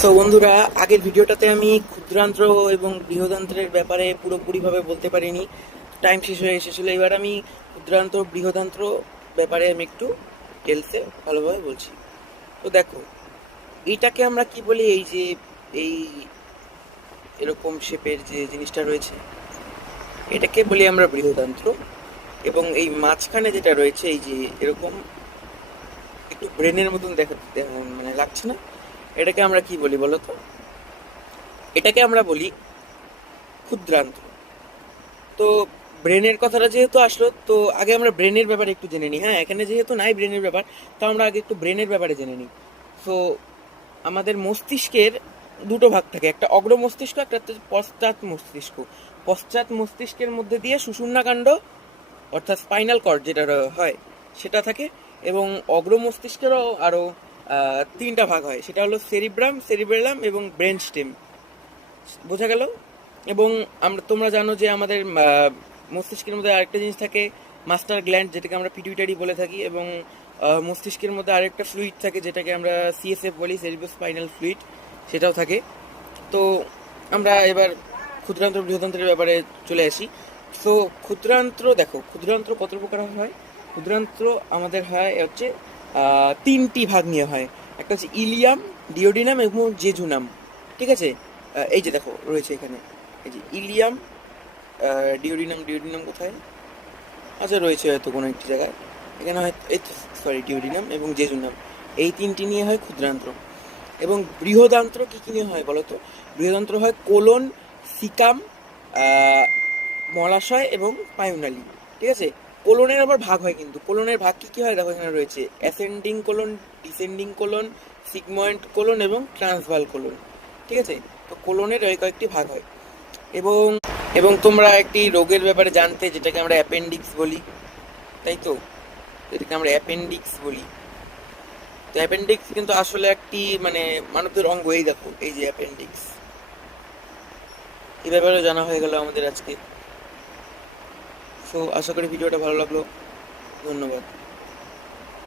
So বন্ধুরা, আগের ভিডিওটাতে আমি ক্ষুদ্রান্ত্র এবং বৃহদান্ত্রের ব্যাপারে পুরোপুরিভাবে বলতে পারিনি, টাইম শেষ হয়ে এসেছিলো। এবার আমি ক্ষুদ্রান্ত্র বৃহদান্ত্র ব্যাপারে আমি একটু ডিটেলসে ভালোভাবে বলছি। তো দেখো, এইটাকে আমরা কি বলি, এই যে এই এরকম শেপের যে জিনিসটা রয়েছে এটাকে বলি আমরা বৃহদান্ত্র। এবং এই মাঝখানে যেটা রয়েছে এই যে এরকম একটু ব্রেনের মতন মানে লাগছে না, এটাকে আমরা কি বলি বলো তো? এটাকে আমরা বলি ক্ষুদ্রান্ত্র। তো ব্রেনের কথাটা যেহেতু আসলো, তো আগে আমরা ব্রেনের ব্যাপারে একটু জেনে নিই। হ্যাঁ, এখানে যেহেতু নাই ব্রেনের ব্যাপার, তো আমরা আগে একটু ব্রেনের ব্যাপারে জেনে নিই। সো আমাদের মস্তিষ্কের দুটো ভাগ থাকে, একটা অগ্র মস্তিষ্ক, একটা হচ্ছে পশ্চাৎ মস্তিষ্ক। পশ্চাৎ মস্তিষ্কের মধ্যে দিয়ে সুষুম্নাকাণ্ড অর্থাৎ স্পাইনাল কর্ড যেটা হয় সেটা থাকে। এবং অগ্র মস্তিষ্কেরও আরও তিনটা ভাগ হয়, সেটা হলো সেরিব্রাম, সেরিবেলাম এবং ব্রেন স্টেম। বোঝা গেল? এবং তোমরা জানো যে আমাদের মস্তিষ্কের মধ্যে আরেকটা জিনিস থাকে, মাস্টার গ্ল্যান্ড, যেটাকে আমরা পিটুইটারি বলে থাকি। এবং মস্তিষ্কের মধ্যে আরেকটা ফ্লুইড থাকে যেটাকে আমরা সিএসএফ বলি, সেরিব্রোস্পাইনাল ফ্লুইড, সেটাও থাকে। তো আমরা এবার ক্ষুদ্রান্ত্র বৃহদান্ত্রের ব্যাপারে চলে আসি। তো ক্ষুদ্রান্ত্র, দেখো ক্ষুদ্রান্ত্র কত প্রকার হয়। ক্ষুদ্রান্ত্র আমাদের হয় হচ্ছে তিনটি ভাগ নিয়ে হয়। একটা হচ্ছে ইলিয়াম, ডিওডিনাম এবং জেজুনাম। ঠিক আছে? এই যে দেখো রয়েছে এখানে, এই যে ইলিয়াম, ডিওডিনাম। ডিওডিনাম কোথায়? আচ্ছা, রয়েছে হয়তো কোনো একটি জায়গায়। এখানে হয় এই, সরি, ডিওডিনাম এবং জেজুনাম, এই তিনটি নিয়ে হয় ক্ষুদ্রান্ত্র। এবং বৃহদান্ত্র কি কি নিয়ে হয় বলো তো? বৃহদান্ত্র হয় কোলন, সিকাম, মলাশয় এবং পায়োনালি। ঠিক আছে? কোলনের আবার ভাগ হয়, কিন্তু কোলনের ভাগ কি কি হয় দেখো, এখানে রয়েছে ascending colon, descending colon, sigmoid colon এবং ট্রান্সভাল কোলন। ঠিক আছে? তো কোলনের এই কয়েকটি ভাগ হয়। এবং এবং তোমরা একটি রোগের ব্যাপারে জানতে, যেটাকে আমরা অ্যাপেন্ডিক্স বলি, তাই তো? এটাকে আমরা অ্যাপেন্ডিক্স বলি। তো অ্যাপেন্ডিক্স কিন্তু আসলে একটি মানে মানবদের অঙ্গ। এই দেখো, এই যে অ্যাপেন্ডিক্স। এই ব্যাপারে জানা হয়ে গেল আমাদের আজকে। সো আশা করি ভিডিওটা ভালো লাগলো। ধন্যবাদ।